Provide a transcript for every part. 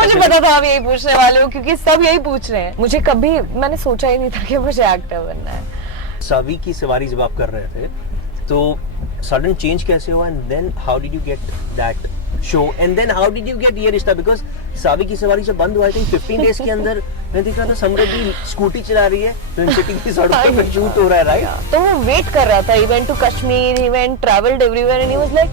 मुझे पता था आप यही पूछने वाले हो, क्योंकि सब यही पूछ रहे हैं। मुझे कभी मैंने सोचा ही नहीं था कि मुझे एक्टर बनना है। सावी की सवारी जब आप कर रहे थे तो सडन चेंज कैसे हुआ, and then how did you get that show, and then how did you get ये रिश्ता? बिकॉज सावी की सवारी जब बंद हुआ आई थिंक 15 डेज के अंदर मैं देख रहा था समृद्धि स्कूटी चला रही है, फिल्म सिटी की सड़कों पर शूट हो रहा है, राइट? तो वो वेट कर रहा था, he went to Kashmir, he went travelled everywhere and he was like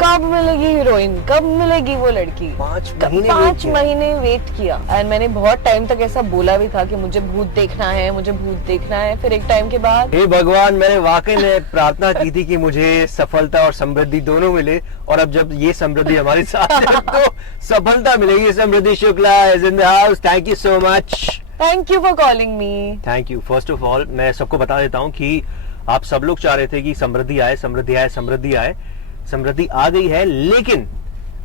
कब मिलेगी हीरोइन, कब मिलेगी वो लड़की। 5 महीने वेट किया। एंड मैंने बहुत टाइम तक ऐसा बोला भी था कि मुझे भूत देखना है, मुझे भूत देखना है। फिर एक टाइम के बाद हे भगवान, मैंने वाकई में प्रार्थना की थी कि मुझे सफलता और समृद्धि दोनों मिले, और अब जब ये समृद्धि हमारे साथ है तो सफलता मिलेगी। Samriddhi Shukla is in the house. Thank you so much. Thank you for calling me. Thank you. First of all मैं सबको बता देता हूँ कि आप सब लोग चाह रहे थे कि समृद्धि आए, समृद्धि आए, समृद्धि आए। समृद्धि आ गई है, लेकिन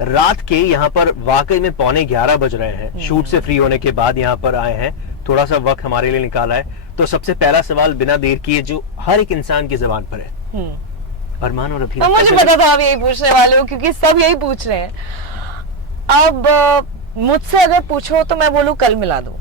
रात के यहाँ पर वाकई में 11:15 बज रहे हैं। शूट से फ्री होने के बाद यहाँ पर आए हैं, थोड़ा सा वक्त हमारे लिए निकाला है। तो सबसे पहला सवाल बिना देर किए जो हर एक इंसान की जबान पर है, अरमान और अभी। मुझे पता था आप यही पूछने वाले हो, क्योंकि सब यही पूछ रहे हैं। अब मुझसे अगर पूछो तो मैं बोलूँ कल मिला दूं,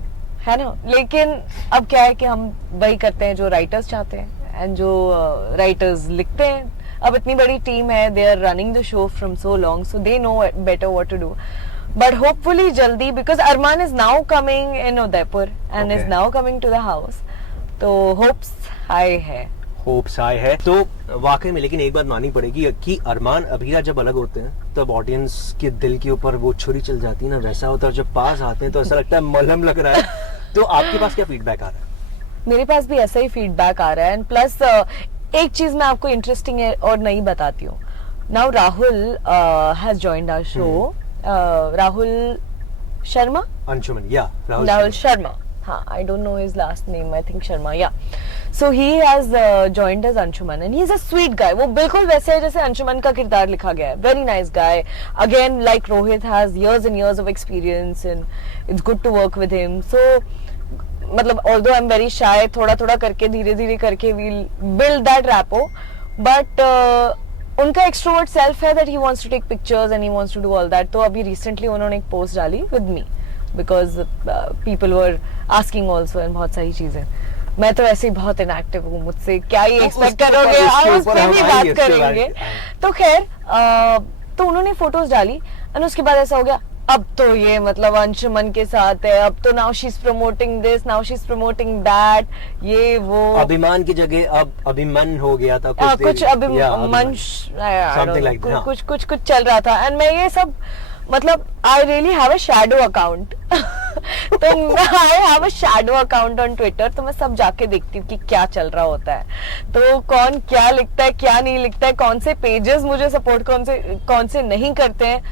है ना। लेकिन अब क्या है कि हम वही करते हैं जो राइटर्स चाहते हैं, एंड जो राइटर्स लिखते हैं। अब इतनी बड़ी टीम है, they are running the show from so long, so they know better what to do. But hopefully जल्दी, because Armaan is now coming in Udaipur and is now coming to the house, तो hopes high है। Hopes high है तो वाकई में। लेकिन एक बात माननी पड़ेगी कि अरमान अभीरा जब अलग होते हैं तब ऑडियंस के दिल के ऊपर वो छुरी चल जाती है ना, वैसा होता है। जब पास आते हैं तो ऐसा लगता है मलहम लग रहा है। तो आपके पास क्या फीडबैक आ रहा है? मेरे पास भी ऐसा ही फीडबैक आ रहा है। एंड प्लस एक चीज मैं आपको इंटरेस्टिंग है और नहीं बताती हूँ। Now Rahul has joined our show. Rahul Sharma, Anshuman, या राहुल शर्मा, हाँ, I don't know his last name, I think Sharma, yeah. So he has joined as Anshuman and he's a sweet guy. वो बिल्कुल वैसे है जैसे अंशुमन का किरदार लिखा गया है. Very nice guy. Again, like Rohit has years and years of experience and it's good to work with him. So मतलब although I'm very shy, थोड़ा थोड़ा करके धीरे धीरे करके we'll build that rapport. But उनका extrovert self है that he wants to take pictures and he wants to do all that. तो अभी recently उन्होंने एक post डाली with me because people were asking also and बहुत सारी चीजें. मैं तो ऐसे ही बहुत इनएक्टिव हूँ, मुझसे क्या ही एक्सपेक्ट करोगे, आप उस पे भी बात करेंगे. तो खैर तो उन्होंने फोटोज डाली और उसके बाद ऐसा हो गया अब तो ये मतलब अंशुमन के साथ है, अब तो now she is promoting this, now she is promoting that, ये वो अभिमान की जगह अब अभिमन हो गया था कुछ अभिमन कुछ चल रहा था. एंड मैं ये सब मतलब I really have a shadow account. तो I have a shadow account on Twitter, तो मैं सब जाके देखती हूँ कि क्या चल रहा होता है, तो कौन क्या लिखता है क्या नहीं लिखता है, कौन से पेजेस मुझे सपोर्ट कौन से नहीं करते हैं,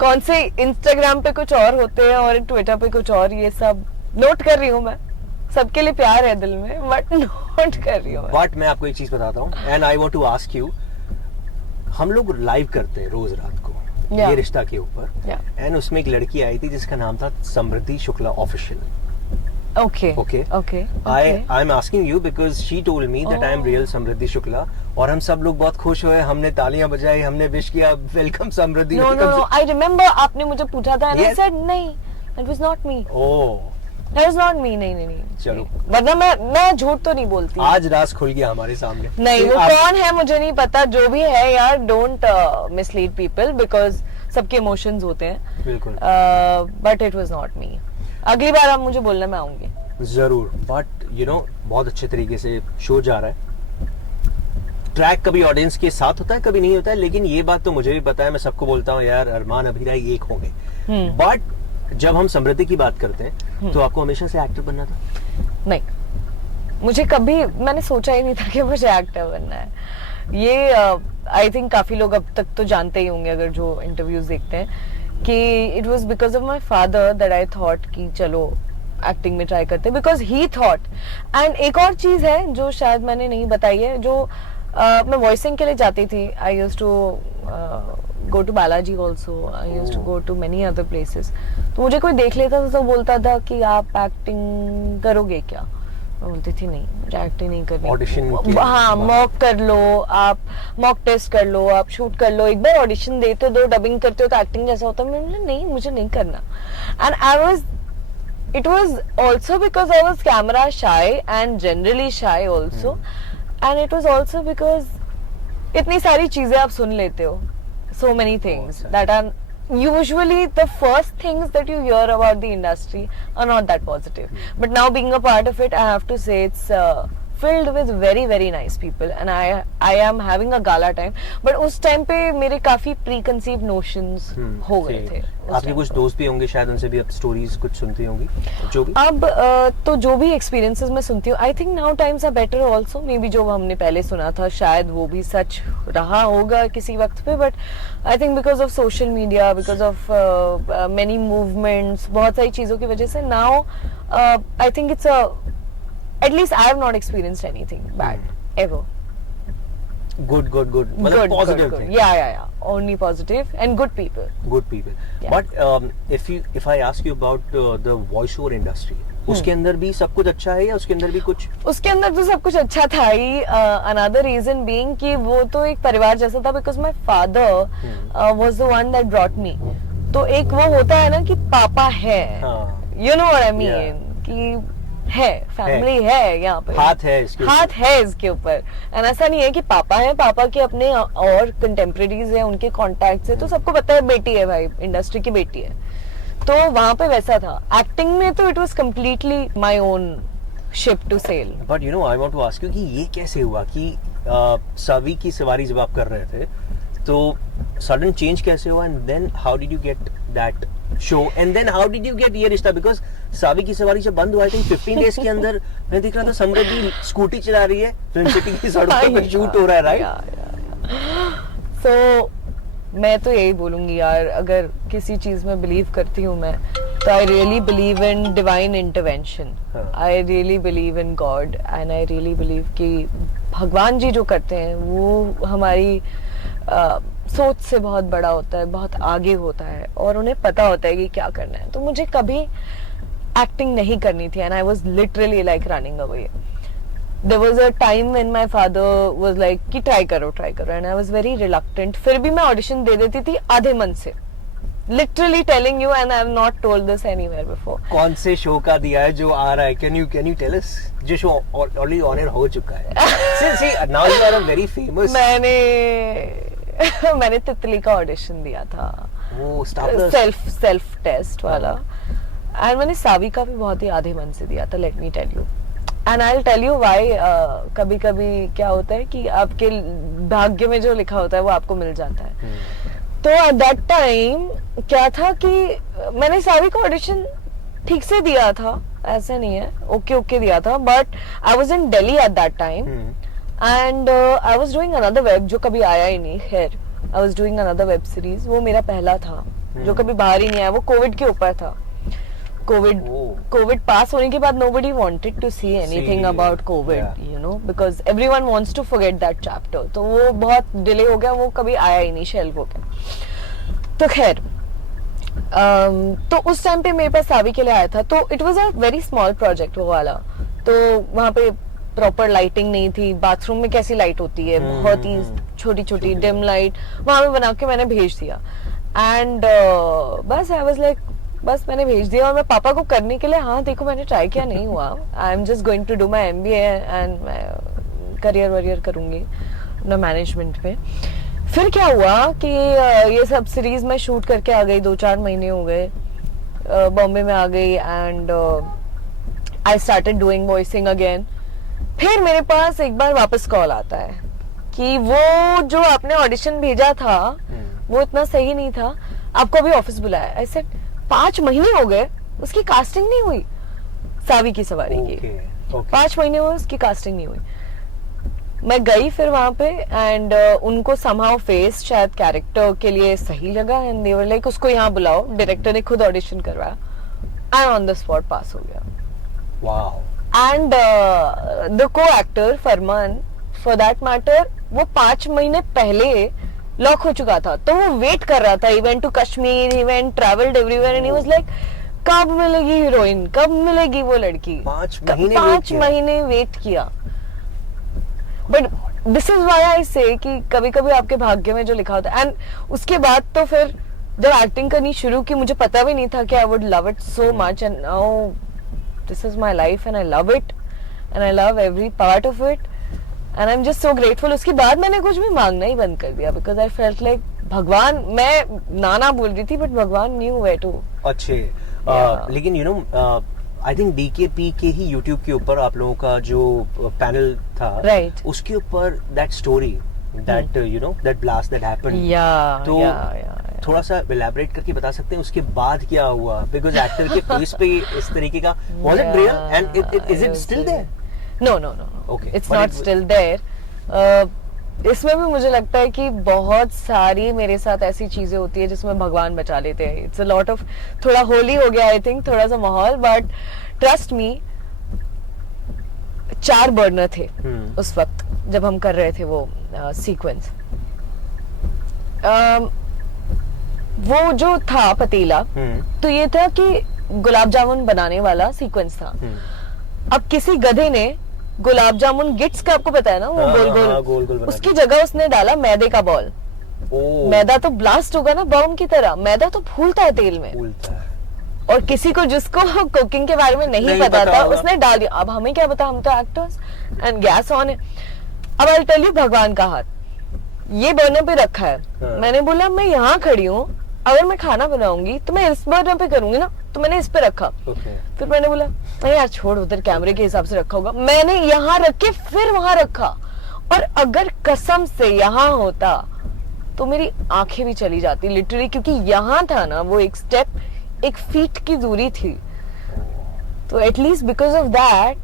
कौन से इंस्टाग्राम पे कुछ और होते हैं और ट्विटर पे कुछ और. ये सब नोट कर रही हूँ मैं. सबके लिए प्यार है दिल में, बट नोट कर रही हूँ. बट मैं आपको एक चीज बताता हूँ and I want to ask you. हम लोग लाइव करते हैं रोज रात को ये रिश्ता के ऊपर, एंड उसमें एक लड़की आई थी जिसका नाम था Samriddhi Shukla official. Okay. I am asking you because she told me that I am real समृद्धि शुक्ला, और हम सब लोग बहुत खुश हुए, हमने तालियां बजाई, हमने विश किया welcome Samriddhi. No, I remember आपने मुझे पूछा था and I said नहीं, it was not me. That was not me. नहीं. चलो, मतलब मैं झूठ तो नहीं बोलती. आज राज खुल गया हमारे सामने. नहीं, वो कौन है मुझे नहीं पता, जो भी है यार, डोंट मिसलीड पीपल बिकॉज सबके इमोशंस होते हैं. बिल्कुल. But it was not me. अगली बार आप मुझे बोलना, मैं आऊंगी जरूर. बट यू नो बहुत अच्छे तरीके से शो जा रहा है. ट्रैक कभी ऑडियंस के साथ होता है, कभी नहीं होता है, लेकिन ये बात तो मुझे भी पता है. मैं सबको बोलता हूँ यार अरमान अभीरा एक होंगे. बट जब हम समृद्धि की बात करते हैं तो आपको हमेशा से एक्टर बनना था? नहीं, मुझे कभी मैंने सोचा ही नहीं था कि मुझे एक्टर बनना है. ये आई थिंक काफी लोग अब तक तो जानते ही होंगे अगर जो इंटरव्यूज देखते हैं कि it was because of my father that I thought कि चलो एक्टिंग में ट्राई करते, बिकॉज ही थॉट. एंड एक और चीज है जो शायद मैंने नहीं बताई है, जो मैं वॉइसिंग के लिए जाती थी. I used to go to Balaji also. I used to go to many other places. तो मुझे कोई देख लेता था तो बोलता था कि आप एक्टिंग करोगे क्या, मैं बोलती थी नहीं, मुझे एक्टिंग नहीं करनी। Audition के हाँ, बाद। मॉक कर लो आप, मॉक टेस्ट कर लो आप, शूट कर लो, एक बार ऑडिशन देते दो, डबिंग करते हो तो एक्टिंग जैसा होता है। मैंने बोला नहीं, मुझे नहीं करना। And I was, it was also because I was camera shy and generally shy also, and it was also because इतनी सारी चीजें आप सुन लेते हो, so many things that are usually the first things that you hear about the industry are not that positive, but now being a part of it I have to say it's filled with very very nice people and I am having a gala time, but उस time पे मेरे काफी preconceived notions हो गए थे। आपके कुछ दोस्त भी होंगे शायद, उनसे भी आप स्टोरीज कुछ सुनती होंगी जो भी। अब तो जो भी एक्सपीरियंसेस मैं सुनती हूँ, I think now times are better also, maybe जो हमने पहले सुना था शायद वो भी सच रहा होगा किसी वक्त पे, but I think because of social media, because of many movements, बहुत सारी चीजों की वजह से now I think it's at least I have not experienced anything bad ever. Good. मतलब positive thing. Yeah. Only positive and good people. Good people. Yeah. But if I ask you about the voiceover industry, उसके अंदर भी सब कुछ अच्छा है या उसके अंदर भी कुछ? उसके अंदर तो सब कुछ अच्छा था ही। Another reason being कि वो तो एक परिवार जैसा था, because my father was the one that brought me. तो एक वो होता है ना कि पापा है, you know what I mean, कि है, फैमिली है यहाँ पे, हाथ है इसके ऊपर। एंड ऐसा नहीं है कि पापा है, पापा के अपने और कंटेम्प्रेरीज हैं, उनके कॉन्टैक्ट्स है, तो सबको पता है बेटी है भाई, इंडस्ट्री की बेटी है। तो वहां पे वैसा था। एक्टिंग में तो it was completely my own ship to sail. But you know I want to ask you कि ये कैसे हुआ कि सावी की सवारी जब आप कर रहे थे तो सडन चेंज कैसे हुआ, and then how did you get that show, and then how did you get ये रिश्ता? बिकॉज सावी की सवारी जब बंद हुआ आई थिंक 15 डेज के अंदर मैं देख रहा था समृद्धि स्कूटी चला रही है, फिल्म सिटी की सड़कों पे शूट हो रहा है, राइट? सो मैं तो यही बोलूंगी यार, अगर किसी चीज में बिलीव करती हूँ मैं, तो I really believe in divine intervention, I really believe in God, and I really believe कि भगवान जी जो करते हैं वो हमारी सोच से बहुत बड़ा होता है, बहुत आगे होता है, और उन्हें पता होता है कि क्या करना है। तो मुझे कभी एक्टिंग नहीं करनी थी, and I was literally like running away. There was a time when my father was like कि ट्राई करो, and I was very reluctant. फिर भी मैं ऑडिशन दे देती थी आधे मन से, literally telling you, and I have not told this anywhere before. कौन से शो का दिया है जो आ रहा है? Can you tell us? जो शो already on air हो चुका है। See, now you are a very famous. मैंने तितली का ऑडिशन दिया था, वो सेल्फ टेस्ट वाला, एंड मैंने सावी का भी बहुत ही आधे मन से दिया था, let me tell you, and I will tell you why. कभी कभी क्या होता है कि आपके भाग्य में जो लिखा होता है वो आपको मिल जाता है। तो एट दैट टाइम क्या था कि मैंने सावी का ऑडिशन ठीक से दिया था, ऐसा नहीं है, ओके दिया था, but I was in Delhi at that time, and I was doing another web जो कभी आया ही नहीं। खैर, I was doing another web series, वो मेरा पहला था जो कभी बाहर ही नहीं आया, वो कोविड के ऊपर था। कोविड पास होने के बाद nobody wanted to see anything about COVID, you know, because everyone wants to forget that chapter. तो वो बहुत डिले हो गया, वो कभी आया ही नहीं, शेल्व हो गया। तो खैर, तो उस टाइम पे मेरे पास सावी के लिए आया था, तो it was a very small project वो वाला। तो वहाँ पे प्रॉपर लाइटिंग नहीं थी, बाथरूम में कैसी लाइट होती है, बहुत ही छोटी छोटी डिम लाइट, वहां पे बना के मैंने भेज दिया, एंड बस आई वाज लाइक, बस मैंने भेज दिया। और मैं पापा को करने के लिए, हाँ देखो मैंने ट्राई किया, नहीं हुआ, I am just going to do my MBA and मैं करियर वरियर करूंगी अपना मैनेजमेंट में। फिर क्या हुआ कि ये सब सीरीज मैं शूट करके आ गई, 2-4 महीने हो गए, बॉम्बे में आ गई, and I started doing voicing again. फिर मेरे पास एक बार वापस कॉल आता है कि वो जो आपने ऑडिशन भेजा था वो इतना सही नहीं था, आपको अभी ऑफिस बुलाया। आई सेड 5 महीने हो गए, उसकी कास्टिंग नहीं हुई, सावी की सवारी की 5 महीने हुए, उसकी कास्टिंग नहीं हुई। मैं गई फिर वहां पे, एंड उनको समहाउ फेस शायद कैरेक्टर के लिए सही लगा, एंड दे वर लाइक उसको यहाँ बुलाओ। डायरेक्टर ने खुद ऑडिशन करवाया, and on the spot pass हो गया। Wow. And the co-actor Farman, for that matter, वो 5 महीने पहले लॉक हो चुका था, तो वो वेट कर रहा था। He went to Kashmir, he went travelled everywhere, and he was like कब मिलेगी हीरोइन, कब मिलेगी वो लड़की। 5 महीने 5 महीने वेट किया। But this is why I से कि कभी कभी आपके भाग्य में जो लिखा होता है। एंड उसके बाद तो फिर जब एक्टिंग करनी शुरू की, मुझे पता भी नहीं था कि I would love it so much, and now this is my life and I love it and I love every part of it and I am just so grateful. उसके बाद मैंने कुछ भी मांगना ही बंद कर दिया बिकॉज आई फेल्ट लाइक भगवान, मैं नाना बोल रही थी बट भगवान न्यू वे टू। अच्छे लेकिन you know I think DKP के ही यूट्यूब के ऊपर आप लोगों का जो पैनल था, Right. उसके ऊपर that story, that you know that blast that happened, तो थोड़ा सा इलैबोरेट करके बता सकते हैं उसके बाद क्या हुआ? बिकॉज एक्टर के फेस पे इस तरीके का, was it real and is it still there? No no no, Okay. It's But not it- still there. इसमें भी मुझे लगता है कि बहुत सारी मेरे साथ ऐसी चीजें होती है जिसमें भगवान बचा लेते हैं। इट्स अ लॉट ऑफ, थोड़ा होली हो गया आई थिंक, थोड़ा सा माहौल, बट ट्रस्ट मी 4 बर्नर थे उस वक्त जब हम कर रहे थे वो सीक्वेंस। वो जो था पतीला, तो ये था कि गुलाब जामुन बनाने वाला सीक्वेंस था। अब किसी गधे ने गुलाब जामुन गिट्स का, आपको पता है ना, वो हाँ, गोल हाँ, गोल गोल गोल, बना उसकी जगह उसने डाला मैदे का बॉल। ओ मैदा तो ब्लास्ट होगा ना बम की तरह, मैदा तो फूलता है तेल में। फूलता है। और किसी को जिसको कुकिंग के बारे में नहीं पता था उसने डाल दिया। अब हमें क्या पता, हम तो एक्टर्स, एंड गैस ऑन है। अब आई टेल यू भगवान का हाथ, ये बर्नर पे रखा है। हाँ। मैंने बोला मैं यहाँ खड़ी हूँ, अगर मैं खाना बनाऊंगी तो मैं इस बर्नर पे करूंगी ना, तो मैंने इस पे रखा। ओके फिर मैंने बोला नहीं यार छोड़, उधर कैमरे के हिसाब से रखा होगा। मैंने यहाँ रख के फिर वहां रखा, और अगर कसम से यहाँ होता तो मेरी आंखें भी चली जाती लिटरली, क्योंकि यहाँ था ना वो एक स्टेप, 1 फीट की दूरी थी। तो एटलीस्ट बिकॉज ऑफ दैट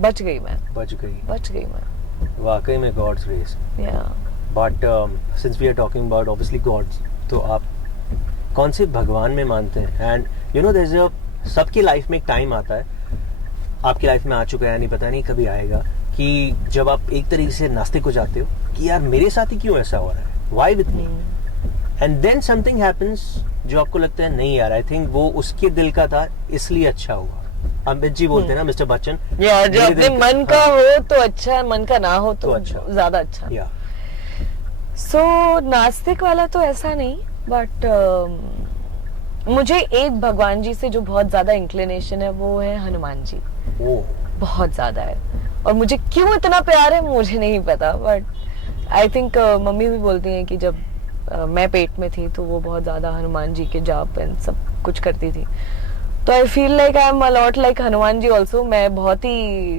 बच गई मैं, बच गई। मैं। वाकई में gods race. Yeah but since we are talking about obviously gods, तो आप कौन से भगवान में मानते हैं? And you know there is a, सबकी लाइफ में एक टाइम आता है, आपकी लाइफ में आ चुका है, नहीं पता नहीं कभी आएगा, कि जब आप एक तरीके से नास्तिक हो जाते हो कि यार मेरे साथ ही क्यों ऐसा हो रहा है, why with me, and then something happens जो आपको लगता है नहीं यार आई थिंक वो उसके दिल का था इसलिए अच्छा हुआ। अमित जी बोलते हैं ना, मिस्टर बच्चन, यार जो मेरे अपने दिल मन का हाँ, हो तो अच्छा, मन का ना हो तो अच्छा। ज्यादा अच्छा। या सो नास्तिक वाला तो ऐसा नहीं, बट मुझे एक भगवान जी से जो बहुत ज्यादा इंक्लिनेशन है वो है हनुमान जी। वो बहुत ज्यादा है, और मुझे क्यों इतना प्यार है मुझे नहीं पता, बट आई थिंक मम्मी भी बोलती हैं कि जब मैं पेट में थी तो वो बहुत ज्यादा हनुमान जी के जाप एंड सब कुछ करती थी। तो I feel like I am a lot like Hanuman ji also. मैं बहुत ही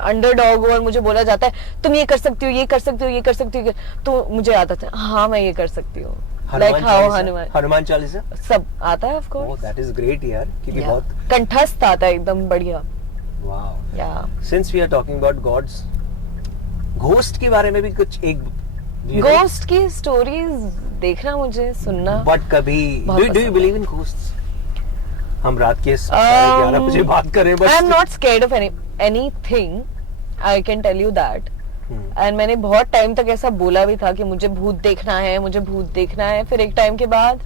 अंडरडॉग हूँ और मुझे बोला जाता है तुम ये कर सकती हो, ये कर सकती हो, ये कर सकती हो, तो मुझे आता था हाँ मैं ये कर सकती हूँ। लाइक हाउ हनुमान चालीसा सब आता है of course. That is great यार, क्योंकि बहुत कंठस्थ आता है एकदम बढ़िया। Wow. Yeah since we are talking about gods, ghost के बारे में भी कुछ एक घोस्ट की स्टोरीज देखना, मुझे सुनना। बट कभी बहुत डू यू पसंद बिलीव इन घोस्ट्स? हम रात के 11:30 बजे बात कर रहे हैं, बस I am not scared of anything, I can tell you that. And मैंने बहुत टाइम तक ऐसा बोला भी था कि मुझे भूत देखना है, मुझे भूत देखना है। फिर एक टाइम के बाद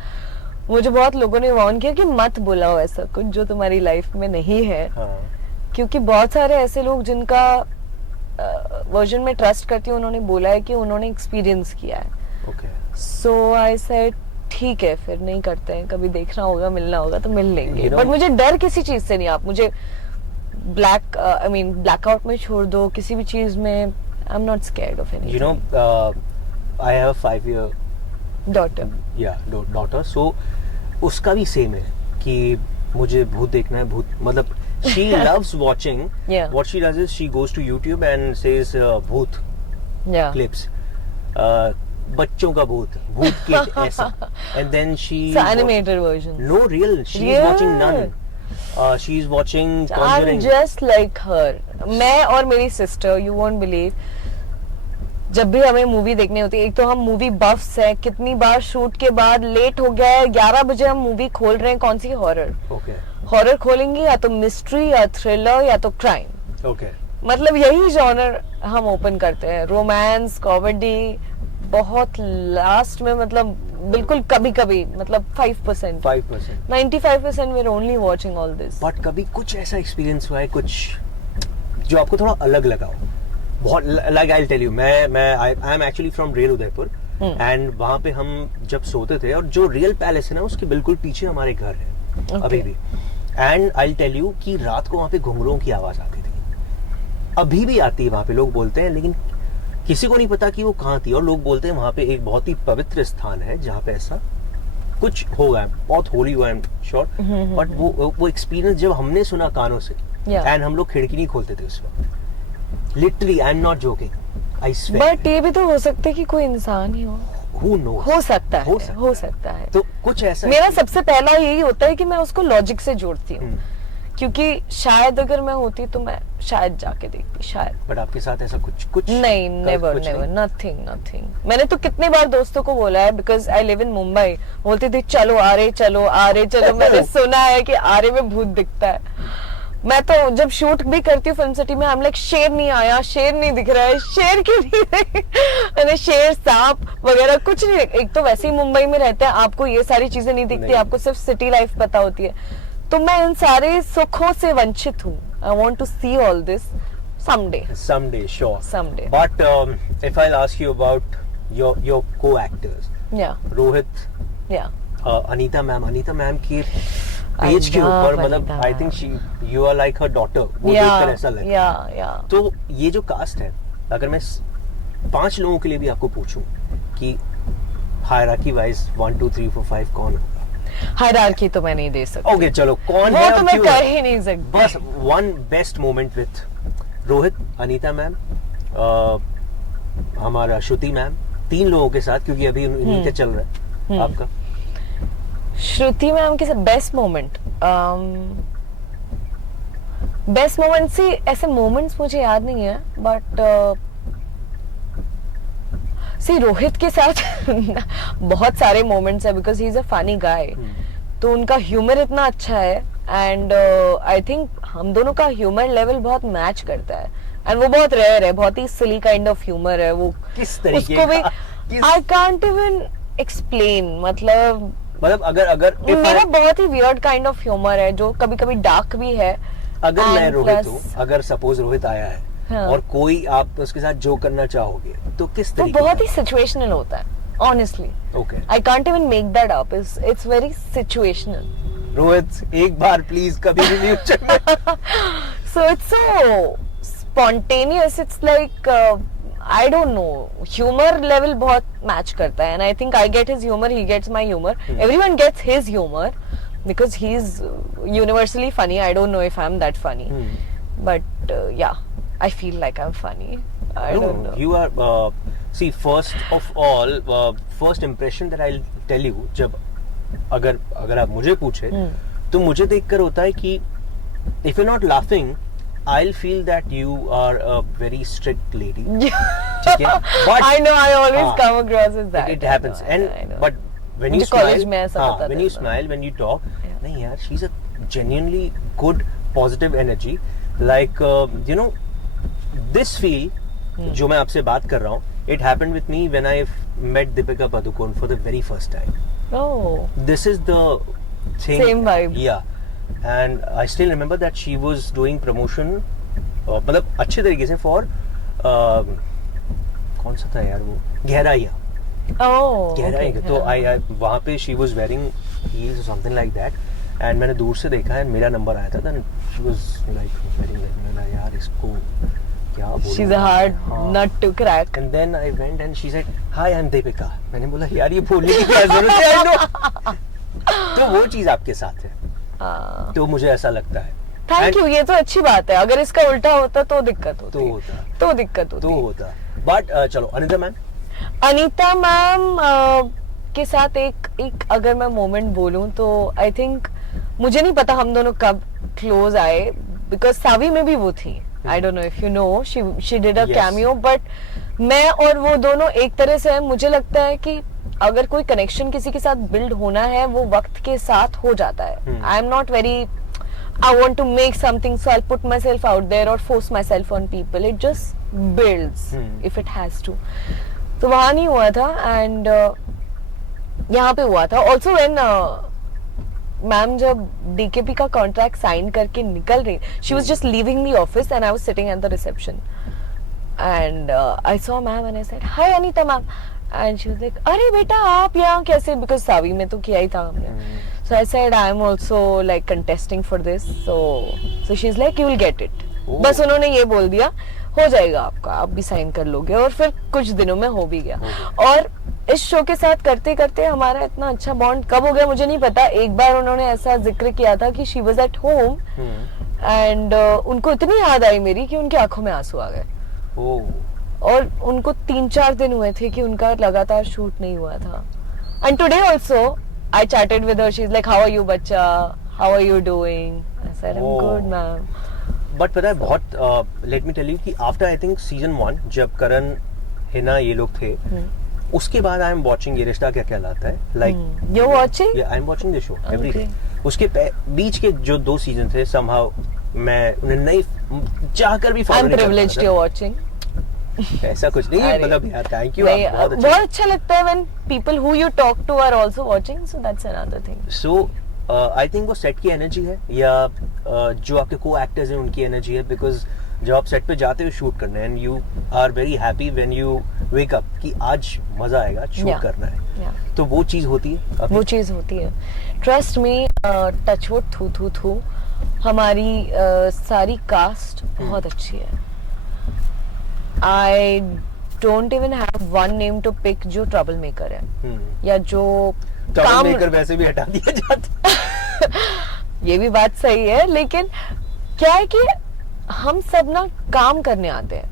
मुझे बहुत लोगों ने वार्न किया कि मत बुलाओ ऐसा कुछ जो तुम्हारी लाइफ में नहीं है। हाँ, क्योंकि बहुत सारे ऐसे लोग जिनका वर्जन में ट्रस्ट करती हूँ, उन्होंने बोला है कि उन्होंने एक्सपीरियंस किया है। ओके। सो आई सेड ठीक है फिर नहीं करते हैं, कभी देखना होगा मिलना होगा तो मिल लेंगे। You know- बट मुझे डर किसी चीज से नहीं। आप मुझे ब्लैकआउट में छोड़ दो, किसी भी चीज में I am not scared of anything. You know I have a 5-year daughter, so उसका भी सेम है कि मुझे भूत देखना है, भूत मतलब she loves watching. Yeah. What she does is she goes to YouTube and says भूत Yeah. clips, बच्चों का भूत के ऐसा, and then she It's an animated version. no real she is Real. watching none. She is watching I'm Conjuring. just like her. मैं और मेरी sister, you won't believe, जब भी हमें मूवी देखनी होती है, एक तो हम मूवी बफ्स हैं, कितनी बार शूट के बाद लेट हो गया है, 11 बजे हम मूवी खोल रहे हैं, कौन सी हॉरर Okay. खोलेंगे, या तो मिस्ट्री या थ्रिलर या तो क्राइम, Okay. मतलब यही जॉनर हम ओपन करते हैं। रोमांस, कॉमेडी, बहुत लास्ट में मतलब बिल्कुल कभी कभी, मतलब 5%, 5%। 95% we're only watching all this. But कभी कुछ ऐसा एक्सपीरियंस हुआ है कुछ जो आपको थोड़ा अलग लगा हो? बहुत लाइक आई टेल यू, मैं I am actually from real Udaipur, and वहाँ पे हम जब सोते थे, और जो रियल पैलेस है ना उसके बिल्कुल पीछे हमारे घर है अभी भी, एंड आई टेल यू कि रात को वहाँ पे घुंघरूओं की आवाज आती थी, अभी भी आती है वहाँ पे, लोग बोलते हैं, लेकिन किसी को नहीं पता कि वो कहाँ थी, और लोग बोलते हैं वहाँ पे एक बहुत ही पवित्र स्थान है जहाँ पे ऐसा कुछ होगा, बहुत होली हुआ है श्योर, बट वो एक्सपीरियंस जब हमने सुना कानों से, एंड हम लोग खिड़की नहीं खोलते थे उस वक्त, literally I am not joking, I swear. But ये भी तो हो सकता है कि कोई इंसान ही हो, Who knows? हो सकता है। तो कुछ ऐसा मेरा सबसे पहला यही होता है कि मैं उसको लॉजिक से जोड़ती हूँ, क्योंकि शायद अगर मैं होती तो मैं शायद जाके देखती, शायद। बट आपके साथ ऐसा कुछ नहीं, नेवर, नथिंग। मैंने तो कितने बार दोस्तों को बोला है, because I live in Mumbai, बोलते थे चलो आ रहे मैंने सुना है कि आरे में भूत दिखता है। मैं तो जब शूट भी करती हूँ फिल्म सिटी में, हम लाइक शेर नहीं आया, शेर नहीं दिख रहा है, शेर क्यों नहीं मैंने शेर, सांप वगैरह कुछ नहीं। एक तो वैसे ही मुंबई में रहते हैं, आपको ये सारी चीजें नहीं दिखती, आपको सिर्फ सिटी लाइफ पता होती है, तो मैं इन सारे सुखों से वंचित हूँ। I want to see all this someday, sure. Someday. But if I'll ask you about your co-actors, Rohit, Anita ma'am की पेज के ऊपर, मतलब I think you are like her daughter, वो देखकर ऐसा लगता है। तो ये जो कास्ट है, अगर मैं 5 लोगों के लिए भी आपको पूछूं कि हायरार्की वाइज 1 2 3 4 5 कौन होगा? हायरार्की तो मैं नहीं दे सकती। ओके चलो, कौन वो है? तो मैं कह ही नहीं सकती। बस one best moment with Rohit, Anita ma'am, हमारा श्रुति मैम, 3 लोगों के साथ, क्योंकि अभी इन्हीं का चल रहा है आपका। श्रुति मैम के साथ बेस्ट मोमेंट से ऐसे मोमेंट्स मुझे याद नहीं है, बट रोहित के साथ बहुत सारे मोमेंट्स है, because he is a funny guy, तो उनका ह्यूमर इतना अच्छा है, एंड आई थिंक हम दोनों का ह्यूमर लेवल बहुत मैच करता है, एंड वो बहुत रेयर है, बहुत ही सिली काइंड ऑफ ह्यूमर है वो। किस तरीके उसको भी आई कांट इवन एक्सप्लेन, मतलब अगर मेरा बहुत ही वियर्ड काइंड ऑफ ह्यूमर है, जो कभी कभी डार्क भी है। अगर मैं रोहित हूँ, अगर सपोज रोहित आया है, और कोई आप उसके साथ जो करना चाहोगे, तो किस तरीके? तो बहुत ही सिचुएशनल होता है, honestly. Okay, I can't even make that up, it's very situational. Rohit एक बार प्लीज कभी भी नहीं उछलना। So it's so spontaneous, it's like I don't know, humour level बहुत मैच करता है, and I think I get his humour, he gets my humour, everyone gets his humour, because he's universally funny. I don't know if I'm that funny, but yeah, I feel like I'm funny. I don't know. You are see, first of all, first impression that I'll tell you, जब अगर आप मुझे पूछे, तो मुझे देखकर होता है कि if you're not laughing, I'll feel that you are a very strict lady. ठीक है? But I know, I always come across as that. It happens, I know. but when you smile, when you smile, when you talk, नहीं यार, she's a genuinely good, positive energy. Like you know, this feel, जो मैं आपसे बात कर रहा हूँ, it happened with me when I met Deepika Padukone for the very first time. Oh. This is the thing. Same vibe. Yeah, and I still remember that she was doing promotion, मतलब अच्छे तरीके से for कौन सा था यार वो, गहराइयाँ। गहराई, तो वहाँ पे she was wearing heels or something like that, and मैंने दूर से देखा है, मेरा नंबर आया था, then she was like wearing like, मैंने यार इसको क्या बोलूं, she's a hard nut to crack, and then I went and she said hi, I'm Deepika. मैंने बोला यार ये बोलने की क्या जरूरत है, I know. तो वो चीज आपके साथ है, तो मुझे ऐसा लगता है। थैंक यू, ये तो अच्छी बात है, अगर इसका उल्टा होता तो दिक्कत होती। बट चलो, अनीता मैम के साथ एक अगर मैं मोमेंट बोलूं तो आई थिंक, मुझे नहीं पता हम दोनों कब क्लोज आए, बिकॉज सावी में भी वो थी, आई don't know if you know, she did a cameo, but मैं और वो दोनों एक तरह से है, मुझे लगता है कि अगर कोई कनेक्शन किसी के साथ बिल्ड होना है, वो वक्त के साथ हो जाता है। I am not very, I want to make something, so I'll put myself out there or force myself on people. It just builds if it has to. तो वहाँ नहीं हुआ था, and यहाँ पे हुआ था ऑल्सो व्हेन मैम जब डीकेपी का कॉन्ट्रैक्ट साइन करके निकल रही, she was just leaving the office and I was sitting at the reception and I saw ma'am and I said hi Anita ma'am and she was like अरे बेटा आप यहाँ कैसे, बिकॉज सावी में तो किया ही था हमने. So I said I am also like contesting for this, so she's like you will get it. बस उन्होंने ये बोल दिया हो जाएगा आपका, आप भी साइन कर लोगे, और फिर कुछ दिनों में हो भी गया. और इस शो के साथ करते करते हमारा इतना अच्छा बॉन्ड कब हो गया मुझे नहीं पता. एक बार उन्होंने ऐसा जिक्र किया था कि she was at home and उनको इतनी याद आई मेरी कि उनकी आंखों में आंसू आ गए. और उनको 3-4 दिन हुए थे कि उनका लगातार शूट नहीं हुआ था. And today also I chatted with her. She's like, "How are you, बच्चा? How are you doing?" I said, "I'm good, ma'am." But पता है बहुत let me tell you कि after I think season 1 जब करण हिना ये लोग थे, उसके बाद I am watching ये रिश्ता क्या कहलाता है. Like you're watching? Yeah, I am watching the show every day. उसके बीच के जो 2 सीजन थे somehow मैं उन्हें नहीं चाहकर भी follow I'm privileged you're watching. ऐसा कुछ नहीं है, मतलब यार थैंक यू. बहुत अच्छा लगता है when people who you talk to are also watching, so that's another thing. So I think वो सेट की एनर्जी है या जो आपके को एक्टर्स हैं उनकी एनर्जी है, बिकॉज जब आप सेट पे जाते हो शूट करने and you are very happy when you wake up कि आज मजा आएगा शूट करना है, तो वो चीज होती है. वो चीज होती है. ट्रस्ट मी, टचवुड थू हमारी सारी कास्ट बहुत अच्छी है. I don't even have one name to pick जो ट्रबल मेकर है या जो ट्रबल मेकर वैसे भी हटा दिया जाता. ये भी बात सही है, लेकिन क्या है कि हम सब ना काम करने आते हैं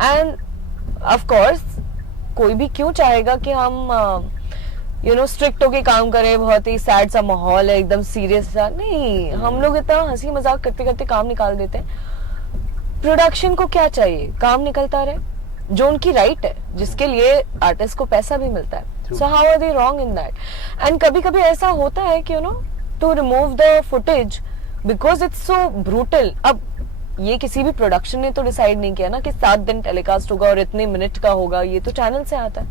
एंड ऑफ कोर्स कोई भी क्यों चाहेगा कि हम स्ट्रिक्ट होके काम करें, बहुत ही सैड सा माहौल है, एकदम सीरियस सा नहीं. हम लोग इतना हंसी मजाक करते करते काम निकाल देते हैं. प्रोडक्शन को क्या चाहिए, काम निकलता रहे, जो उनकी राइट है, जिसके लिए आर्टिस्ट को पैसा भी मिलता है. So how are they wrong in that. And कभी कभी ऐसा होता है कि to remove the footage because it's so brutal. अब ये किसी भी प्रोडक्शन ने तो डिसाइड नहीं किया ना कि 7 दिन टेलीकास्ट होगा और इतने मिनट का होगा, ये तो चैनल से आता है.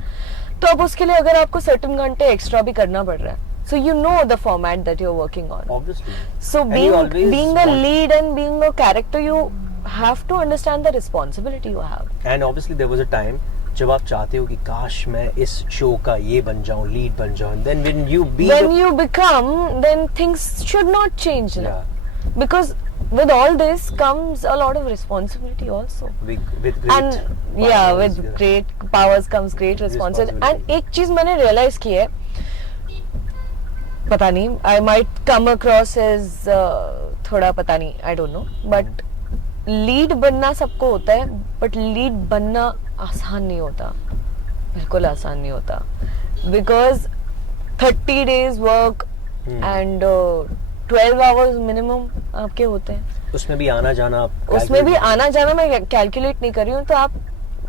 तो अब उसके लिए अगर आपको सर्टेन घंटे एक्स्ट्रा भी करना पड़ रहा है, so you know the format that you're working on. Obviously. So being a lead and being a character, you have to understand the responsibility you have. And obviously there was a time जब आप चाहते हो कि काश मैं इस show का ये बन जाऊं, लीड बन जाऊं, then when you become, then things should not change. Yeah. Because with all this comes a lot of responsibility also. With great and powers, yeah, with great powers comes great responsibility. And एक चीज मैंने realize की है, पता नहीं, I might come across as थोड़ा पता नहीं, I don't know, but lead बनना सबको होता है, बट लीड बनना आसान नहीं होता, बिल्कुल आसान नहीं होता. Because 30 days work and 12 hours minimum आपके होते हैं. उसमें भी आना जाना मैं कैलकुलेट नहीं कर रही हूँ, तो आप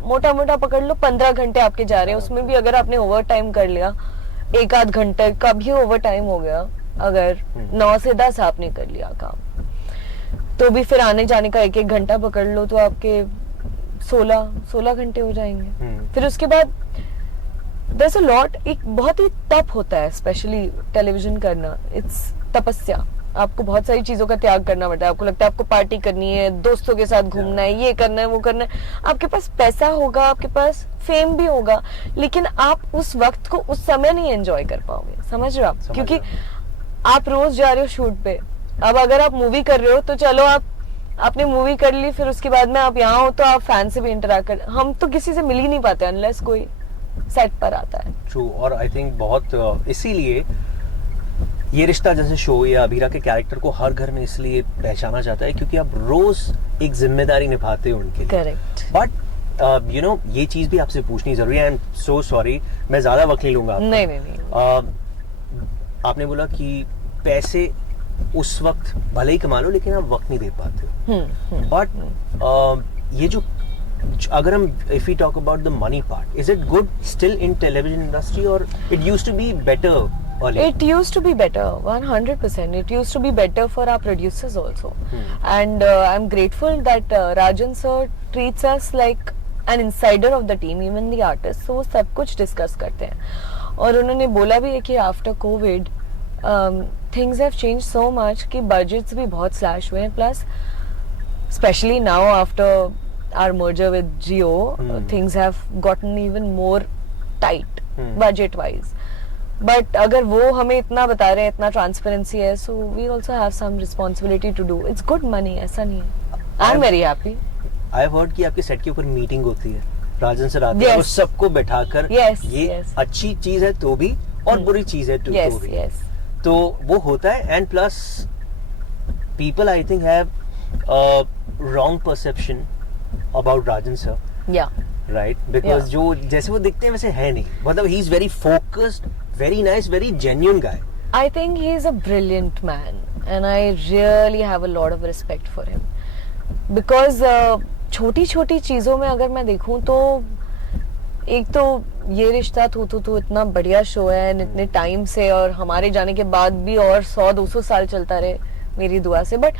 मोटा मोटा पकड़ लो 15 घंटे आपके जा रहे हैं. उसमें भी अगर आपने ओवर टाइम कर लिया, 1-8 घंटे का भी ओवर टाइम हो गया, अगर 9 से 10 आपने कर लिया काम, तो भी फिर आने जाने का 1-1 घंटा पकड़ लो तो आपके 16 घंटे हो जाएंगे. फिर उसके बाद there's a lot, एक बहुत ही तप होता है, स्पेशली टेलीविजन करना. इट्स तपस्या. आपको बहुत सारी चीजों का त्याग करना पड़ता है. आपको लगता है आपको पार्टी करनी है, दोस्तों के साथ घूमना है, ये करना है, वो करना है. आपके पास पैसा होगा, आपके पास फेम भी होगा, लेकिन आप उस वक्त को उस समय नहीं एंजॉय कर पाओगे. समझ रहे हो आप? क्योंकि आप रोज जा रहे हो शूट पे. अब अगर आप मूवी कर रहे हो तो चलो आपने मूवी कर ली, फिर उसके बाद में आप यहाँ हो तो आप फैन से भी इंटरेक्ट कर. हम तो किसी से मिल ही नहीं पाते अनलेस कोई सेट पर आता है. ट्रू. और आई थिंक बहुत इसीलिए ये रिश्ता जैसे शो या अभीरा के कैरेक्टर को हर घर में इसलिए पहचाना जाता है क्योंकि आप रोज एक जिम्मेदारी निभाते हो उनके लिए. करेक्ट. बट ये चीज भी आपसे पूछनी जरूरी है. आई एम सो सॉरी, मैं ज्यादा वक्त नहीं लूंगा. नहीं. आपने बोला कि पैसे उस वक्त भले ही कमा लो लेकिन आप वक्त नहीं दे पाते हो. बट ये जो अगर हम if we talk about the money part, is it good still in television industry or it used to be better earlier? It used to be better, 100%. It used to be better for our producers also. And I'm grateful that Rajan sir treats us like an insider of the team, even the artists. So वो सब कुछ discuss करते हैं. और उन्होंने बोला भी है कि after covid things have change so much कि बजट्स भी बहुत स्लैश हुए हैं, plus specially now after our merger with Jio things have gotten even more tight budget wise. But अगर वो हमें इतना बता रहे हैं, इतना ट्रांसपेरेंसी है, so we also have some responsibility to do. It's good money, ऐसा नहीं है. I am very happy. I have heard कि आपके सेट के ऊपर मीटिंग होती है, राजन सर आते हैं Yes. और सबको बैठाकर Yes, ये yes. अच्छी चीज है तो भी और बुरी चीज है तो Yes, भी. yes. तो वो होता है. And plus people I think have wrong perception about Rajan sir, Yeah. Right? Because Yeah. जो जैसे वो दिखते हैं वैसे है नहीं. मतलब he is very focused, very nice, very genuine guy. I think he is a brilliant man and I really have a lot of respect for him because छोटी छोटी चीज़ों में अगर मैं देखूं तो एक तो ये रिश्ता तू इतना बढ़िया शो है and इतने टाइम से और हमारे जाने के बाद भी और 100-200 साल चलता रहे मेरी दुआ से. बट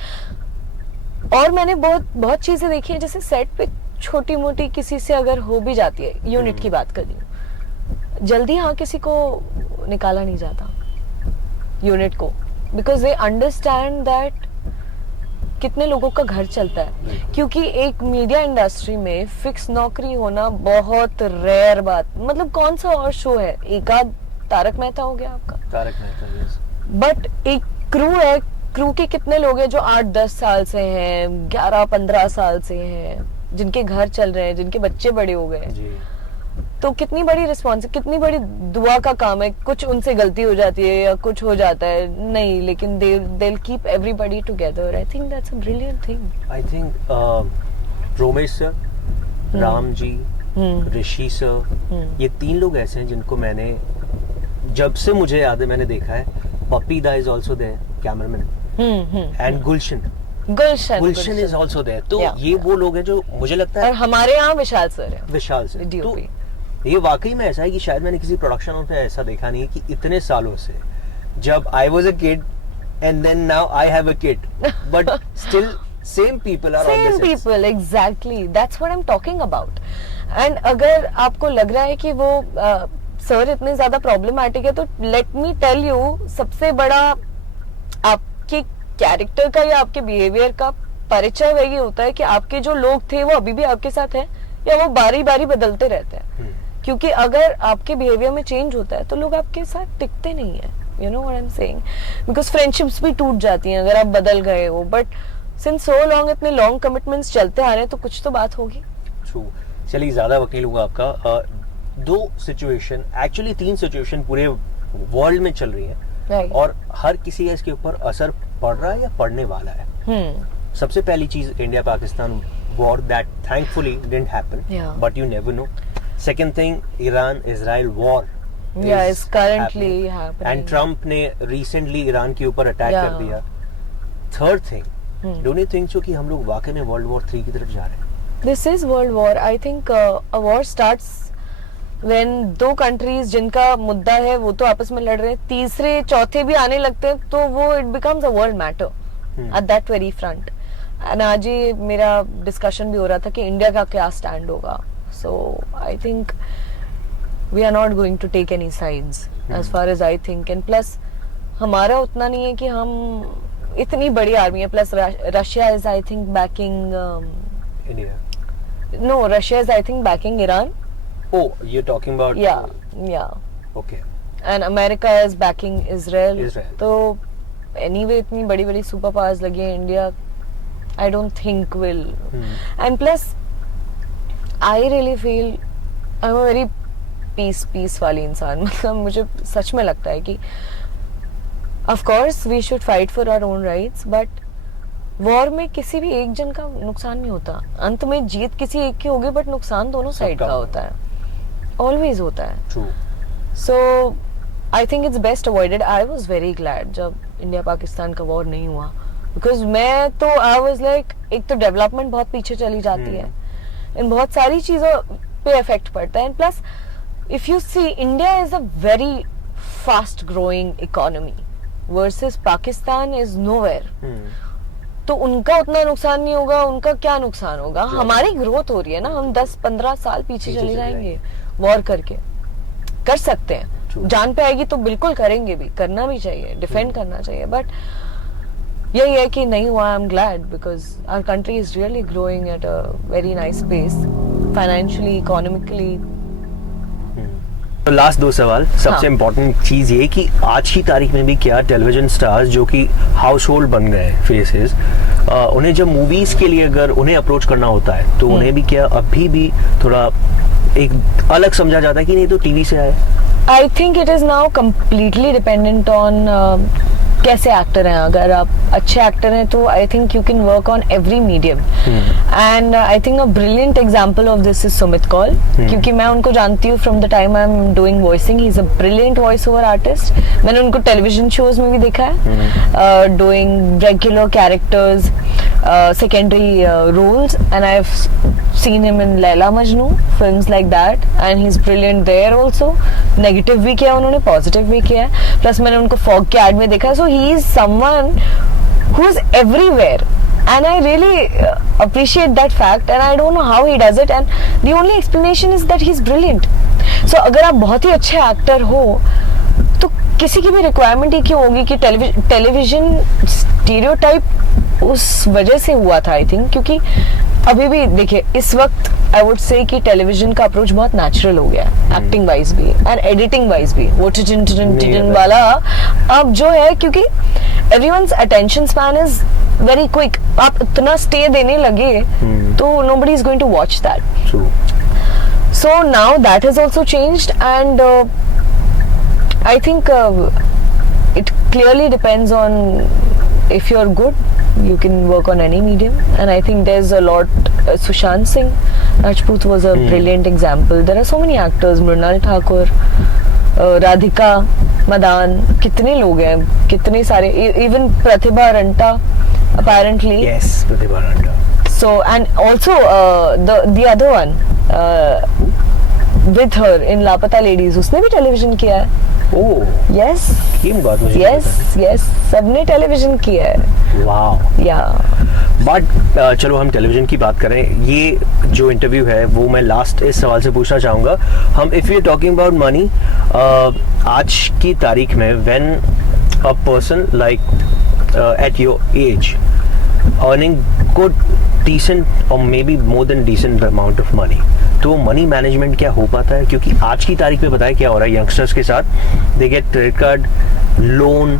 और मैंने बहुत चीज़ें देखी हैं जैसे सेट पे छोटी मोटी किसी से अगर हो भी जाती है, यूनिट की बात कर रही हूँ, जल्दी किसी को निकाला नहीं जाता यूनिट को, बिकॉज दे अंडरस्टैंड दैट कितने लोगों का घर चलता है. क्योंकि एक मीडिया इंडस्ट्री में फिक्स नौकरी होना बहुत रेयर बात. मतलब कौन सा और शो है, एक आध तारक मेहता हो गया आपका, तारक मेहता, यस. बट एक क्रू है, क्रू के कितने लोग हैं जो 8-10 साल से हैं, 11-15 साल से हैं, जिनके घर चल रहे हैं, जिनके बच्चे बड़े हो गए. जी. तो कितनी बड़ी रिस्पॉन्स, कितनी बड़ी दुआ का काम है. कुछ उनसे गलती हो जाती है या कुछ हो जाता है नहीं, लेकिन they'll keep everybody together. I think that's a brilliant thing. I think Romesh sir, Ram ji, Rishi sir, ये 3 लोग ऐसे हैं जिनको मैंने जब से मुझे याद है मैंने देखा है. Pappi da is also there, cameraman, and Gulshan is also there. तो Yeah. ये वो लोग हैं जो मुझे लगता और है हमारे यहाँ विशाल सर है, विशाल से. तो DOP. ये वाकई में ऐसा है कि शायद मैंने किसी प्रोडक्शन में ऐसा देखा नहीं कि इतने सालों से, जब I was a kid and then now I have a kid, but still same people are on the same set. People, exactly, that's what I am talking about. And अगर आपको लग रहा है कि वो सर इतने ज्यादा प्रॉब्लमेटिक है, तो लेट मी टेल यू, सबसे बड़ा आपके कैरेक्टर का या आपके बिहेवियर का परिचय वही होता है कि आपके जो लोग थे वो अभी भी आपके साथ हैं या वो बारी बारी बदलते रहते हैं. क्योंकि अगर आपके बिहेवियर में चेंज होता है तो लोग आपके साथ टिकते नहीं है. You know what I am saying? Because friendships भी टूट जाती हैं अगर आप बदल गए हो. बट सिंस सो लॉन्ग इतने लॉन्ग कमिटमेंट्स चलते आ रहे हैं तो कुछ तो बात होगी. ट्रू. चलिए ज्यादा वक्त नहीं लूंगा आपका. 2 सिचुएशन, एक्चुअली 3 सिचुएशन पूरे वर्ल्ड में चल रही हैं, Right. और हर किसी का इसके ऊपर असर पड़ रहा है या पड़ने वाला है. सबसे पहली चीज India Pakistan war, that thankfully didn't happen, Yeah. But you never know. Second thing, Iran Israel war Yeah, it's currently happening. And Trump ने रिसेंटली ईरान के ऊपर अटैक Yeah. कर दिया. Third thing, don't you think so कि हम लोग वाकई में वर्ल्ड वॉर 3 की तरफ जा रहे हैं? This is World War. I think a war starts when 2 countries जिनका मुद्दा है वो तो आपस में लड़ रहे हैं, तीसरे चौथे भी आने लगते हैं तो वो it becomes a world matter at that very front. And आज ही मेरा डिस्कशन भी हो रहा था कि इंडिया का क्या स्टैंड होगा. So I think we are not going to take any sides as far as I think. And plus हमारा उतना नहीं है कि हम इतनी बड़ी आर्मी है. Plus Russia is I think banking India. No, Russia is, I think, backing Iran. Oh, you're talking about. Yeah. Okay. And America is backing Israel. Israel. तो anyway इतनी बड़ी बड़ी सुपर पावर्स लगी है, India I don't think will. And plus, I really feel I'm a very peace वाली इंसान. मतलब मुझे सच में लगता है कि of course we should fight for our own rights, but war में किसी भी एक जन का नुकसान नहीं होता. अंत में जीत किसी एक की होगी बट नुकसान दोनों साइड का होता है, ऑलवेज होता है. True. So I think it's best avoided. I was very glad जब इंडिया पाकिस्तान का वॉर नहीं हुआ, बिकॉज मैं तो आई वाज लाइक, एक तो डेवलपमेंट बहुत पीछे चली जाती है, इन बहुत सारी चीजों पे इफेक्ट पड़ता है. And plus if you see, India is a very fast growing economy versus Pakistan is nowhere. तो उनका उतना नुकसान नहीं होगा, उनका क्या नुकसान होगा? हमारी ग्रोथ हो रही है ना, हम 10-15 साल पीछे चले जाएंगे वॉर करके. कर सकते हैं True. जान पे आएगी तो बिल्कुल करेंगे भी, करना भी चाहिए, डिफेंड करना चाहिए, बट यही है कि नहीं हुआ. I am glad because our country is really growing at a very nice pace, financially, economically. तो लास्ट दो सवाल. सबसे इम्पोर्टेंट चीज ये कि आज की तारीख में भी क्या टेलीविजन स्टार्स जो कि हाउस होल्ड बन गए फेसेस, उन्हें जब मूवीज के लिए अगर उन्हें अप्रोच करना होता है तो उन्हें भी क्या अभी भी थोड़ा एक अलग समझा जाता है कि नहीं तो टीवी से आए? I think it is now completely dependent on कैसे एक्टर हैं. अगर आप अच्छे एक्टर हैं तो I think you can work on every medium. And I think a brilliant example of this is Sumit Kaul, क्योंकि मैं उनको जानती हूँ from the time I am doing voicing. He is a brilliant voice over artist. मैंने उनको television shows में भी देखा है doing regular characters, secondary roles, and I've seen him in Laila Majnu, films like that, and he's brilliant there also. Negative भी किया उन्होंने, positive भी किया है. Plus मैंने उनको Fog के ad में देखा. So he is someone who's everywhere, and I really appreciate that fact, and I don't know how he does it, and the only explanation is that he's brilliant. So अगर आप बहुत ही अच्छे actor हो तो किसी की भी रिक्वायरमेंट ही क्यों होगी कि टेलीविजन स्टीरियोटाइप उस वजह से हुआ था आई थिंक, क्योंकि अभी भी देखिए इस वक्त आई वुड से कि टेलीविजन का अप्रोच बहुत नेचुरल हो गया है, एक्टिंग वाइज भी एंड एडिटिंग वाइज भी. वो टिन वाला अब जो है, क्योंकि everyone's attention span is very quick. आप इतना स्टे देने लगे तो nobody is going to watch that. So now that has also changed, and I think it clearly depends on if you're good, you can work on any medium, and I think there's a lot. Sushant Singh Rajput was a brilliant example. There are so many actors, Mrunal Thakur, Radhika Madan, कितने लोग हैं, कितने सारे, even Pratibha Ranta apparently. Yes, Pratibha Ranta. So and also the other one with her in Lapata Ladies, उसने भी television किया है. Yes yes सबने टेलीविजन किया है. वाओ. या बट चलो हम टेलीविजन की बात करें. ये जो इंटरव्यू है वो मैं लास्ट इस सवाल से पूछना चाहूंगा. हम if you talking about money, आज की तारीख में when a person like at your age earning good decent or maybe more than decent amount of money, तो मनी मैनेजमेंट क्या हो पाता है? क्योंकि आज की तारीख में बताया क्या हो रहा है यंगस्टर्स के साथ, they get credit card, loan,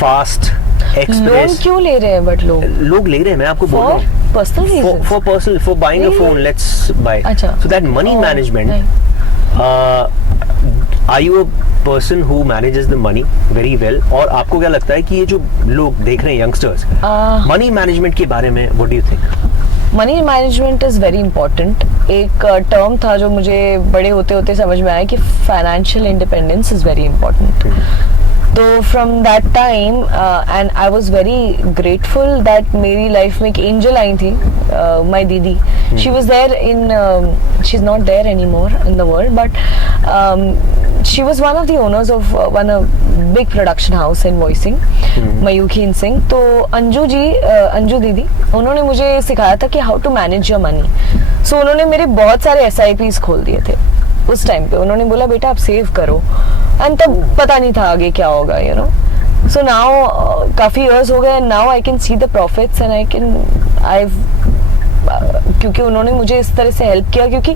fast, express. Loan क्यों ले रहे हैं? बट लोग ले रहे हैं, मैं आपको बोल रहा हूँ, personal reason, for buying a phone, let's buy. So that money management, are you a person who manages the money very well? और आपको क्या लगता है कि ये जो लोग देख रहे हैं यंगस्टर्स, मनी मैनेजमेंट के बारे में what do you think? Money management is very important. एक टर्म था जो मुझे बड़े होते होते समझ में आया कि financial independence is very important. तो from that time and I was very grateful that मेरी लाइफ में एक एंजल आई थी, my didi. She was there in, she is not there any more in the world, but she was one of the owners of one big production house in voicing, Mayukhin Singh. तो अंजू जी, अंजू दीदी, उन्होंने मुझे सिखाया था कि how to manage your money. So उन्होंने मेरे बहुत सारे SIPs खोल दिए थे उस टाइम पे. उन्होंने बोला बेटा आप सेव करो, एंड तब पता नहीं था आगे क्या होगा, यू नो. सो नाउ काफी इयर्स हो गए, now I can see the profits and क्योंकि उन्होंने मुझे इस तरह से हेल्प किया. क्योंकि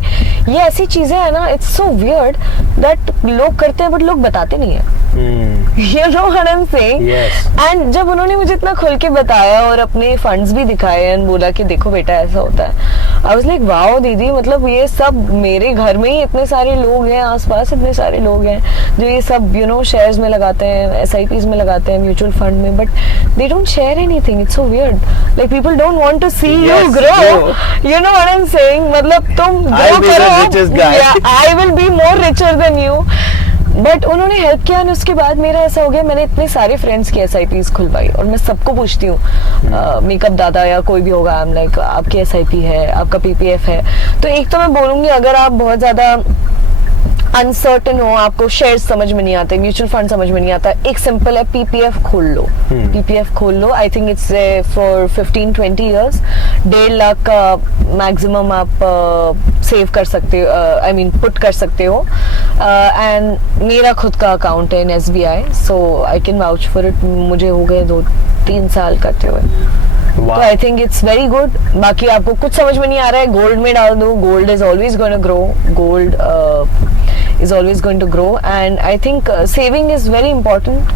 ये ऐसी चीजें है ना, इट्स सो वियर्ड दैट लोग करते हैं बट लोग बताते नहीं है. You know what I'm saying? Yes. And जब उन्होंने मुझे इतना खुल के बताया और अपने फंड्स भी दिखाए एंड बोला कि देखो बेटा ऐसा होता है, I was like वाओ दीदी, मतलब ये सब मेरे घर में ही इतने सारे लोग हैं, आसपास इतने सारे लोग हैं जो ये सब यू नो शेयर्स में लगाते हैं, SIPs में लगाते हैं, म्यूचुअल फंड में, but they don't share anything. It's so weird. Like people don't want to see you grow. You know what I'm saying? मतलब तुम ग्रो करो, I will be more richer than you. But उन्होंने help किया और उसके बाद मेरा ऐसा हो गया, मैंने इतने सारे फ्रेंड्स की SIPs खुलवाई और मैं सबको पूछती हूँ, मेकअप दादा या कोई भी होगा, आई एम लाइक आपकी SIP है, आपका PPF है. तो एक तो मैं बोलूँगी अगर आप बहुत ज़्यादा अनसर्टन हो, आपको शेयर्स समझ में नहीं आते, म्यूचुअल फंड समझ में नहीं आता, एक सिंपल है PPF खोल लो. PPF खोल लो. I think it's for 15-20 years. 1.5 lakh का मैक्सिमम आप सेव कर सकते हो, आई मीन पुट कर सकते हो. एंड मेरा खुद का अकाउंट है इन SBI, so I can vouch for it. मुझे हो गए 2-3 साल करते हुए. तो I think it's very good. बाकी आपको कुछ समझ में नहीं आ रहा है, गोल्ड में डाल दो. Gold is always going to grow. Gold is always going to grow, and I think saving is very important.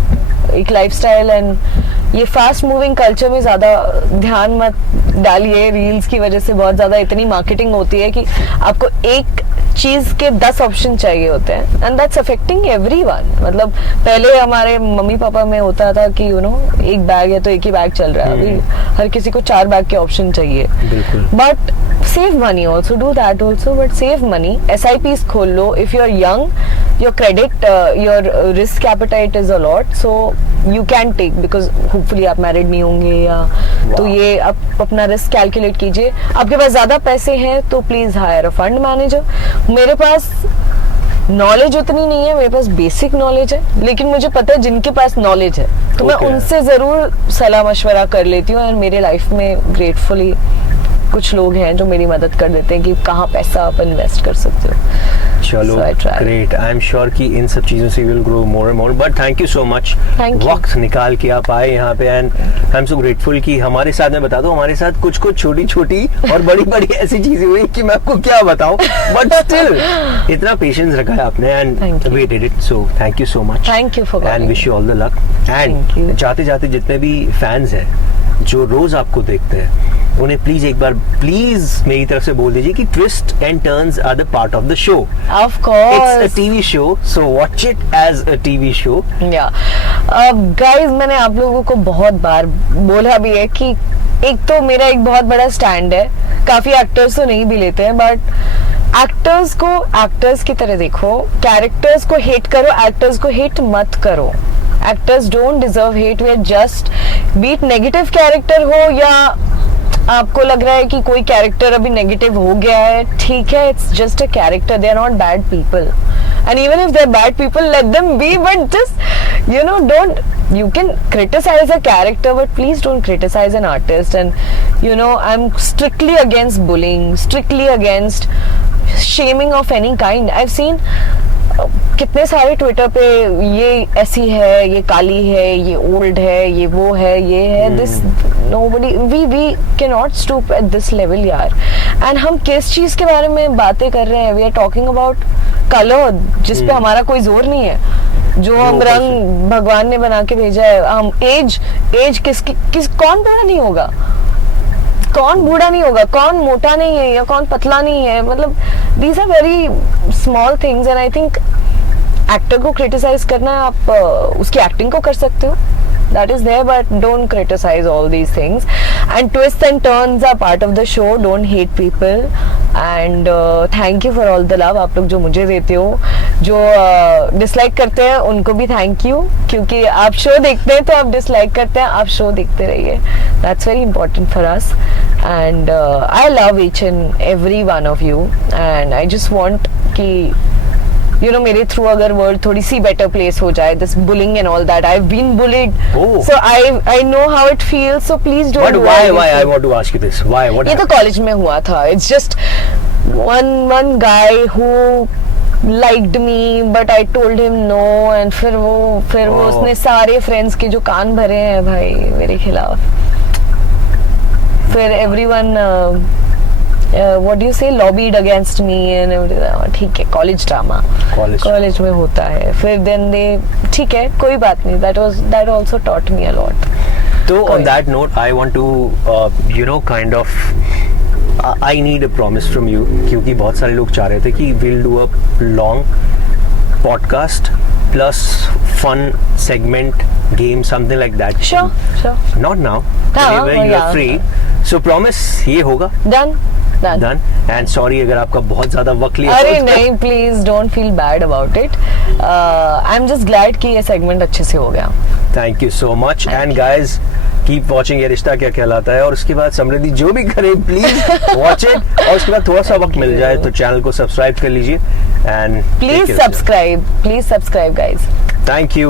एक लाइफस्टाइल एंड ये फास्ट मूविंग कल्चर में ज्यादा ध्यान मत डालिए. रील्स की वजह से बहुत ज्यादा इतनी मार्केटिंग होती है कि आपको एक चीज के 10 ऑप्शन चाहिए होते हैं, एंड दैट्स अफेक्टिंग एवरीवन. मतलब पहले हमारे मम्मी पापा में होता था कि एक बैग है तो एक ही बैग चल रहा है. अभी हर किसी को 4 बैग के ऑप्शन चाहिए. But save money also, do that also, but save money. SIPs खोल लो. If you're young, your credit, your risk appetite is a lot, so you can take, because hopefully आप married नहीं होंगे या तो ये आप अपना risk calculate कीजिए. आपके पास ज्यादा पैसे हैं तो please hire a fund manager. मेरे पास नॉलेज उतनी नहीं है, मेरे पास बेसिक नॉलेज है, लेकिन मुझे पता है जिनके पास नॉलेज है तो मैं उनसे जरूर सलाह मशवरा कर लेती हूँ. एंड मेरे लाइफ में ग्रेटफुली कुछ लोग हैं जो मेरी मदद कर देते हैं कि कहाँ पैसा आप इन्वेस्ट कर सकते हो. चलो ग्रेट. आई एम श्योर कि इन सब चीजों से will grow more and more. But thank you so much, वक्त निकाल के आप आए यहाँ पे, and I am so grateful कि हमारे साथ, मैं बता दूं, हमारे साथ कुछ छोटी छोटी और बड़ी बड़ी ऐसी चीजें हुई कि मैं आपको क्या बताऊं, बट स्टिल इतना पेशेंस रखा है आपने and we did it. So thank you so much. Thank you for and wish you all the luck. And जाते जाते जितने भी फैंस हैं जो रोज आपको देखते हैं, उन्हें प्लीज एक बार मेरी तरफ से बोल दीजिए कि twist and turns are the part of the show. Of course it's a TV show, so watch it as a TV show. Yeah guys, मैंने आप लोगों को बहुत बार बोला भी है कि एक तो मेरा एक बहुत बड़ा स्टैंड है. काफी एक्टर्स तो नहीं भी लेते हैं, बट एक्टर्स को एक्टर्स की तरह देखो. कैरेक्टर्स को हेट करो, एक्टर्स को हेट मत करो. Actors don't deserve hate. We are just beat negative character हो या आपको लग रहा है कि कोई कैरेक्टर अभी नेगेटिव हो गया है, ठीक है, it's just a character. They are not bad people, and even if they are bad people, let them be, but just don't, you can criticize a character, but please don't criticize an artist. And I'm strictly against bullying, strictly against shaming of any kind. I've seen कितने सारे Twitter पे ये ऐसी है, ये काली है, ये old है, ये वो है, ये है. This nobody, we cannot stoop at this level यार. एंड हम किस चीज के बारे में बातें कर रहे हैं? We are talking about colour, जिस पे हमारा कोई जोर नहीं है. जो हम रंग भगवान ने बना के भेजा है. हम एज कौन बूढ़ा नहीं होगा, कौन बूढ़ा नहीं होगा, कौन मोटा नहीं है या कौन पतला नहीं है. मतलब these are very small things. And I think actor को क्रिटिसाइज करना, आप उसकी एक्टिंग को कर सकते हो, that is there, but don't criticize all these things. And twists and turns are part of the show. Don't hate people. And thank you for all the love आप लोग जो मुझे देते हो. जो डिसलाइक करते हैं उनको भी थैंक यू, क्योंकि आप शो देखते हैं तो आप डिसलाइक करते हैं. आप शो देखते रहिए, that's very important for us. And I love each and every one of you, and I just want कि मेरे थ्रू अगर वर्ल्ड थोड़ी सी बेटर प्लेस हो जाए. This bullying and all that, I have been bullied, so I know how it feels. So please don't. Why I want to ask you this? Why? What? ये तो college में हुआ था. It's just one guy who liked me, but I told him no, and फिर वो उसने सारे friends के जो कान भरे हैं भाई मेरे खिलाफ. फिर everyone what do you say, lobbied against me and everything. ठीक है, कॉलेज ड्रामा कॉलेज में होता है. फिर देन दे, ठीक है, कोई बात नहीं. that also taught me a lot. So on that note, I want to kind of I need a promise from you, क्योंकि बहुत सारे लोग चाह रहे थे कि we'll do a long podcast plus fun segment game, something like that. Sure. Not now. Whenever you are free. So promise ये होगा. Done. And sorry अगर आपका बहुत ज्यादा वक्त लिया. अरे नहीं, please don't feel bad about it. I'm just glad कि ये segment अच्छे से हो गया. Thank you so much. And guys, keep watching ये रिश्ता क्या कहलाता है. और उसके बाद समृद्धि जो भी करे प्लीज वॉच इट. और उसके बाद थोड़ा सा वक्त मिल जाए तो चैनल को सब्सक्राइब कर लीजिए. And please subscribe guys. Thank you.